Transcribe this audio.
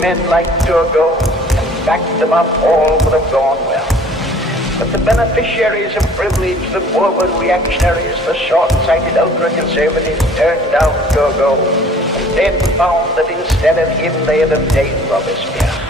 men like Turgot and backed them up, all would have gone well. But the beneficiaries of privilege, the Bourbon reactionaries, the short-sighted ultra-conservatives turned down Turgot and then found that instead of him they had obtained Robespierre.